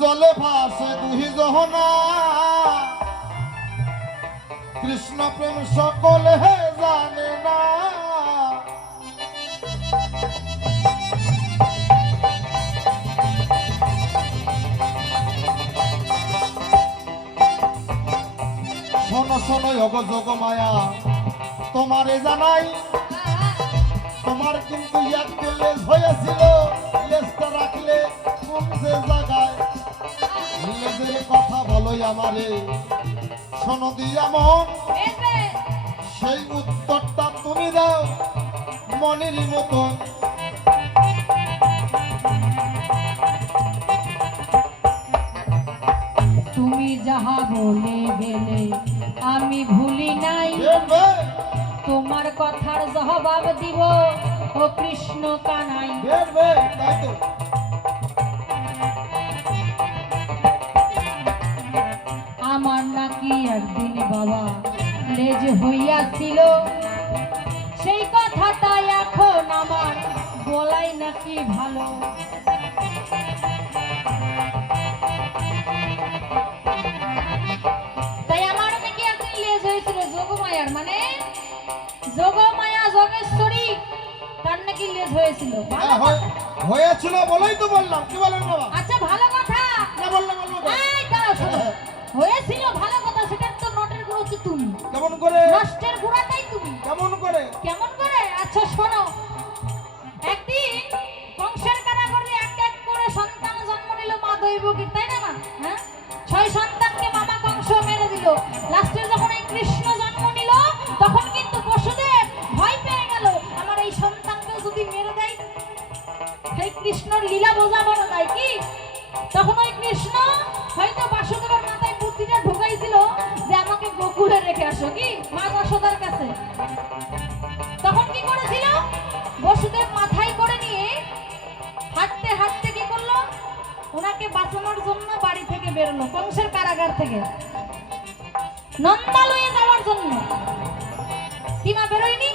জলে ভাসে দুহি যহনা কৃষ্ণ প্রেম সকলে জানে না শোনো শোনো যোগ যোগ মায়া তোমারে জানাই তোমার কিন্তু একটা লেজ হয়েছিল লেজটা রাখলে কোন যে জায়গায় লেজের কথা বলোই আমারে শোনো দিয়া মন সেই উত্তরটা তুমি দাও মনের মতন তুমি যাহা বলে গেলে আমি ভুলি নাই তোমার কথার জবাব দিব ও কৃষ্ণ কানাই আমার নাকি একদিন বাবা লেজ হইয়াছিল সেই কথাটা এখন আমার বলাই নাকি ভালো তাই আমার নাকি একদিন লেজ হয়েছিল যোগমায়ার মানে যোগমায়া যোগেশ্বরী তার নাকি লেজ হয়েছিল হয়েছিল বলেই তো বললাম কি বলেন বাবা আচ্ছা ভালো কথা না বললাম এই দাঁড়াও শোনো হয়েছিল ভালো কথা সেটা তো নটের গুঁড়ো হচ্ছে তুমি কেমন করে নষ্টের গুঁড়াটাই তুমি কেমন করে আচ্ছা শোনো একদিন কংসের কারাগারে এক এক করে সন্তান জন্ম নিল মা দৈবকীর তাই না মা হ্যাঁ 6 সন্তানকে মামা কংস মেরে দিল লাস্টে যখন এই কৃষ্ণ জন্ম নিল তখন কিন্তু বসুদেব ভয় পেয়ে গেল আমার এই সন্তানকে যদি মেরে দেয় সেই কৃষ্ণর লীলা বোঝা বড় তাই কি তখন ওই কৃষ্ণ হয়তো বাসুদেবের মাথায় বুদ্ধিটা ঢুকাইছিল যে আমাকে গোকুলে রেখে আসো কি মা যশোদার কাছে তখন কি করেছিল বসুদেব মাথায় করে নিয়ে হাঁটতে হাঁটতে কি করলো ওনাকে বাঁচানোর জন্য বাড়ি থেকে বেরোলো কংসের কারাগার থেকে নন্দালয়ে যাওয়ার জন্য কি মা বেরোয়নি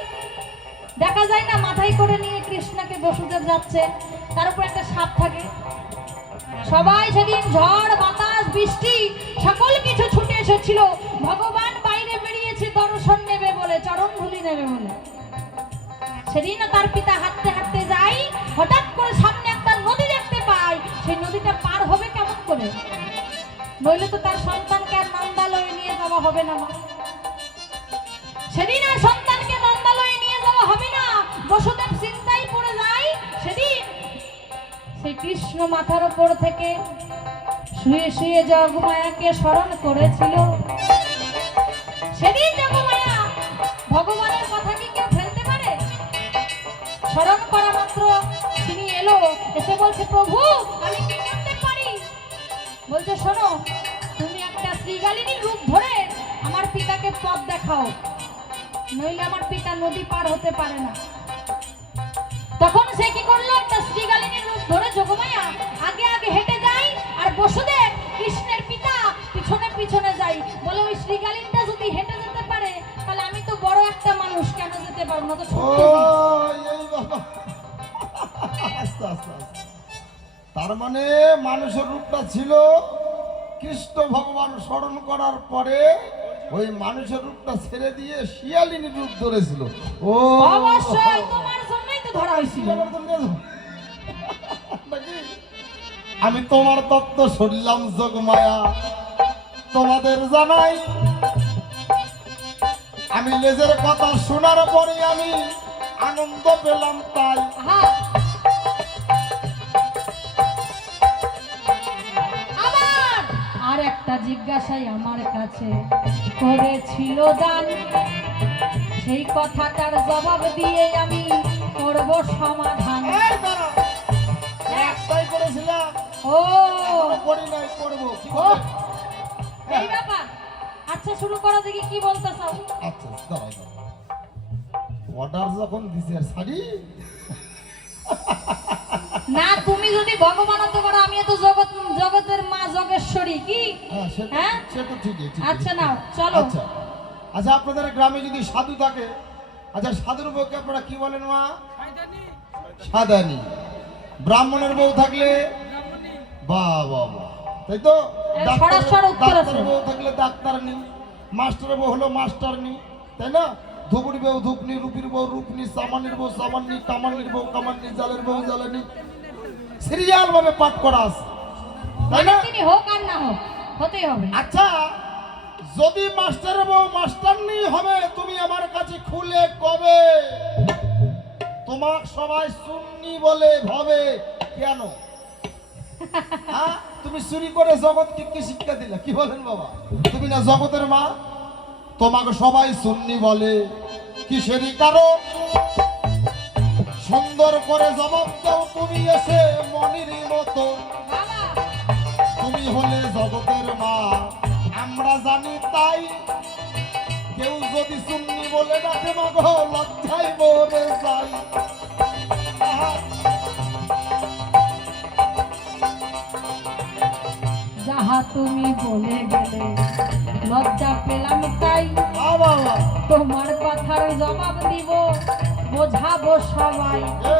দেখা যায় না মাথায় করে নিয়ে কৃষ্ণকে বসুদেব যাচ্ছে তার উপর একটা সাপ থাকে সবাই সেদিন ঝড় বাতাস বৃষ্টি সকল কিছু ছুটে এসেছিল ভগবান বাইরে বেরিয়েছে দর্শন নেবে বলে চরণ ধুলি নেবে বলে সেদিন তার পিতা হাঁটতে হাঁটতে যাই হঠাৎ করে সামনে একটা নদী দেখতে পায় সেই নদীটা পার হবে কেমন করে নইলে তো তার সন্তানকে আর নন্দালয়ে নিয়ে যাওয়া হবে না মা সেদিন আর সন্তানকে নন্দালয়ে নিয়ে যাওয়া হবে না বসুদেব চিন্তায় পড়ে যায় সেদিন সেই কৃষ্ণ মাথার উপর থেকে শুয়ে শুয়ে যোগমায়াকে স্মরণ করেছিল সেদিন যোগমায়া ভগবানের কথা কি কেউ ফেলতে পারে স্মরণ করা মাত্র তিনি এলো এসে বলছে প্রভু আমি কি করতে পারি বলছে শোনো তুমি একটা শ্রীগালিনীর রূপ ধরে আমার পিতাকে পথ দেখাও নইলে আমার পিতা নদী পার হতে পারে না তখন সে কি করলো একটা শ্রীগালিনীর রূপ ধরে যোগমায়া আগে আগে হেঁটে যায় আর বসুদেব কৃষ্ণের পিতা পিছনে পিছনে যায় বলে ওই শ্রীগালিনীটা যদি হেঁটে যেতে পারে তাহলে আমি তো বড় একটা মানুষ কেন যেতে পারবো না তো তার মানে মানুষের রূপটা ছিল কৃষ্ণ ভগবান স্মরণ করার পরে ওই মানুষের রূপটা ছেড়ে দিয়ে শিয়ালিনী রূপ ধরেছিল ও অবশ্যই তোমার জন্যই তো ধরা হয়েছিল আমি তোমার তত্ত্ব শুনলাম যোগমায়া তোমাদের জানাই আমি লেজের কথা শোনার পরে আমি আনন্দ পেলাম তাই আর একটা জিজ্ঞাসাই আমার কাছে করেছিল দান সেই কথাটার জবাব দিয়ে আমি করব সমাধান একটাই করেছিলাম ও করি নাই করবো এই ব্যাপার আচ্ছা শুরু করো দেখি কি বলতে চাও আচ্ছা দাঁড়াও অর্ডার যখন দিছে শাড়ি না তুমি যদি ভগবান হতে পারো আমি তো জগতের মা যোগেশ্বরী কি হ্যাঁ সেটা ঠিকই আচ্ছা নাও চলো আচ্ছা আচ্ছা আপনাদের গ্রামে যদি সাধু থাকে আচ্ছা সাধুর বউকে আপনারা কি বলেন মা সাদানি ব্রাহ্মণের বউ থাকলে বাহ বাহ বাহ তাই তো? সরাসর উত্তর আছে। ডাক্তার বউ থাকলে ডাক্তার নি, মাস্টারের বউ হলো মাস্টার নি, তাই না? ধুবুরি বউ ধুপনি, রূপির বউ রূপনি, সামানির বউ সামান্নি, কামানির বউ কামান্নি, জালের বউ জালেনি, সিরিয়াল ভাবে পাঠ করা আছে, তাই না? তিনি হোক আর না হোক, হতেই হবে। আচ্ছা, যদি মাস্টারের বউ মাস্টারনি হবে, তুমি আমার কাছে খুলে কবে? তোমাক সবাই সুন্নি বলে ভাবে কেন? হ্যাঁ? তুমি চুরি করে জগৎকে কি শিক্ষা দিলা? কি বলেন বাবা? তুমি না জগতের মা, তোমাকে সবাই সুন্নি বলে কিসেরই কারণ? সুন্দর করে জবাব দাও তুমি এসে মনির মতো। বাবা, তুমি হলে জগতের মা, আমরা জানি তাই। কেউ যদি সুন্নি বলে ডাকে মাগো, লজ্জায় মরে যাই। আহা, যাহা তুমি বলে গেলে লজ্জা পেলাম তাই, বাবা, তোমার কথার জবাব দিব, বোঝাবো সবাই। এ,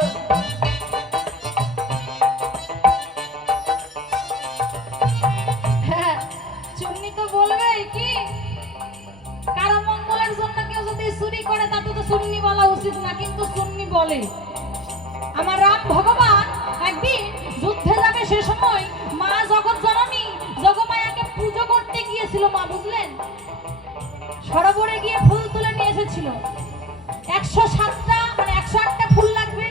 হ্যাঁ, চুন্নি তো বলবেই কি, কারো মঙ্গলের জন্য কেউ যদি চুরি করে তাতে তো সুন্নি বলা উচিত না, কিন্তু সুন্নি বলে। আমার রাম ভগবান একদিন যুদ্ধে যাবে, সে সময় মা জগৎ জননী জগমায়াকে পুজো করতে গিয়েছিল। মা বুঝলেন, সরোবরে গিয়ে ফুল তুলে নিয়ে এসেছিল। 107টা মানে 108টা ফুল লাগবে,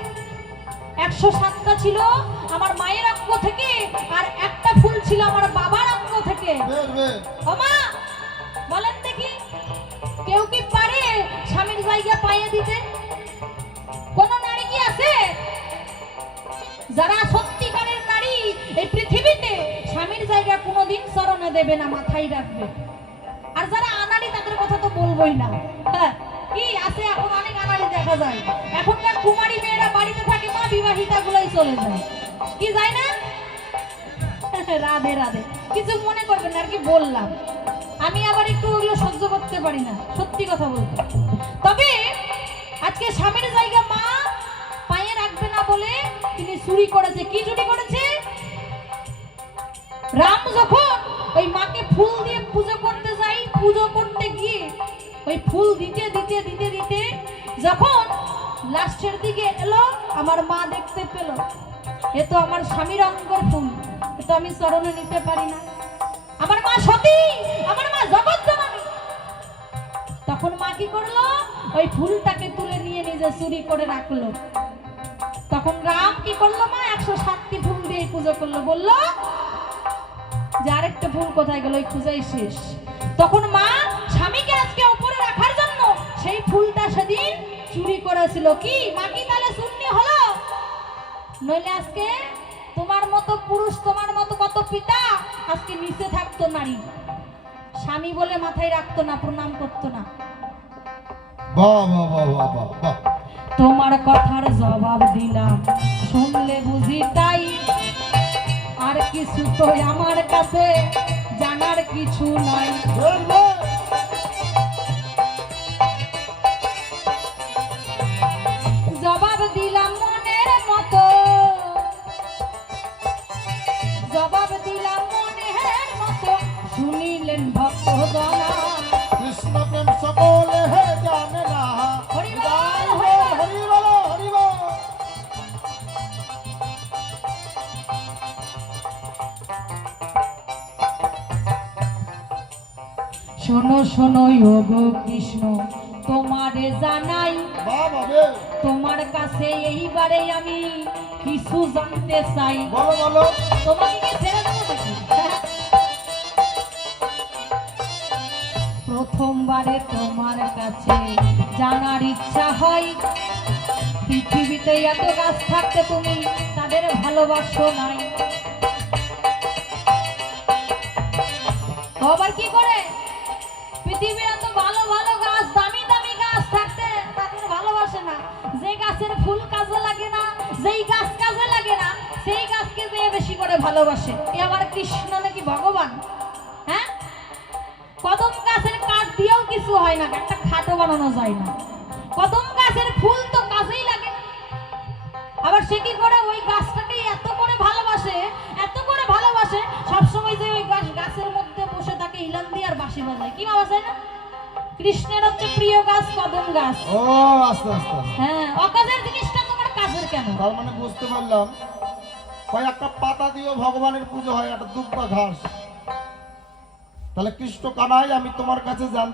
107টা ছিল আমার মায়ের অঙ্গ থেকে, আর একটা ফুল ছিল আমার বাবার অঙ্গ থেকে। বের বের। ও মা, বলেন দেখি, কেউ কি পারে স্বামীর জায়গা পাইয়ে দিতে? কোন নারী কি আছে যারা সত্যিকারের নারী এই পৃথিবীতে স্বামীর জায়গা কোনোদিন চরণে দেবে না, মাথায় রাখবে? আর যারা আনাড়ি তাদের কথা তো বলবোই না। হ্যাঁ, কি আছে, এখন অনেক আনাড়ি দেখা যায়। এখনকার কুমারী মেয়েরা বাড়িতে থাকে, মা বিবাহিতা গুলাই চলে যায়, কি যায় না? রাধে রাধে, কিছু মনে করবেন না, আর কি বললাম। আমি আবার একটু ওগুলো সহ্য করতে পারি না, সত্যি কথা বলতে। তবে আজকে স্বামীর জায়গা মা পায়ে রাখবে না বলে তিনি চুরি করেছে। কি চুরি করেছে? রাম যখন ওই মাকে ফুল দিয়ে পুজো করতে যাই, পুজো করতে গিয়ে ওই ফুল দিতে দিতে দিতে দিতে যখন লাস্টের দিকে এলো, আমার মা দেখতে পেল এ তো আমার স্বামীর অঙ্গর ফুল, এ তো আমি চরণে নিতে পারি না। আমার মা সতী, আমার মা জগৎ জননী। তখন মা কি করলো? ওই ফুলটাকে তুলে নিয়ে নিজে চুরি করে রাখলো। তখন রাম কি করলো? মা 107টি ফুল দিয়ে পুজো করলো, বললো যে আরেকটা ফুল কোথায় গেল, ওই খুঁজাই শেষ। তখন মা স্বামীকে আজকে উপরে রাখার জন্য সেই ফুলটা সেদিন চুরি করেছিল। কি মা কি তাহলে শূন্য হলো? নইলে আজকে তোমার মতো পুরুষ, তোমার মতো কত পিতা আজকে নিচে থাকতো, নারী স্বামী বলে মাথায় রাখতো না, প্রণাম করতো না। বাহ বাহ বাহ বাহ বাহ বাহ। তোমার কথার জবাব দিলাম, শুনলে বুঝি তাই। আর কিছু তো আমার কাছে জানার কিছু নাই। বের বের। জবাব দিলাম মনের মতো, জবাব দিলাম মনের মতো, শুনিলেন ভক্ত জনা। কৃষ্ণ প্রেম সকলে হে জানে না। হরি বল, হরি বল, হরি বল, হরি বল। শোনো শোনো ওগো কৃষ্ণ, তোমারে জানাই, বাবা বের। তোমার কাছে এইবারে আমি কিছু জানতে চাই। বলো বলো। তোমাকে কি ছেড়ে দেবো নাকি? প্রথমবারে তোমার কাছে জানার ইচ্ছা হয়, পৃথিবীতে এত গাছ থাকতে তুমি তাদের ভালোবাসো নাই। আবার কি করে? পৃথিবীর এত ভালো ভালো গাছ, দামি দামি গাছ থাকতে তাদের ভালোবাসে না। যে গাছের ফুল কাজে লাগে না, যেই গাছ কাজে লাগে না, সেই গাছকে দিয়ে বেশি করে ভালোবাসে। এ আবার কৃষ্ণ নাকি ভগবান? হ্যাঁ, কদম গাছের কাঠ দিয়েও কিছু হয় না, একটা খাটও বানানো যায় না। কদম গাছের ফুল তো কাজেই লাগে না। আবার সে কি করে? ওই গাছটাকে এত করে ভালোবাসে, এত করে ভালোবাসে, সবসময় যে ইলান দিয়ে আর বাঁশি বাজায়, কি মা বাজায় না? কৃষ্ণের হচ্ছে প্রিয় গাছ কদম গাছ। ও আস্তে আস্তে আস্তে। হ্যাঁ, অকাজের জিনিসটা তোমার কাজের কেন? তার মানে বুঝতে পারলাম কয়েকটা পাতা দিয়েও ভগবানের পুজো হয়, একটা দুব্বা ঘাস। তাহলে কৃষ্ণ কানাই আমি তোমার কাছে জানতে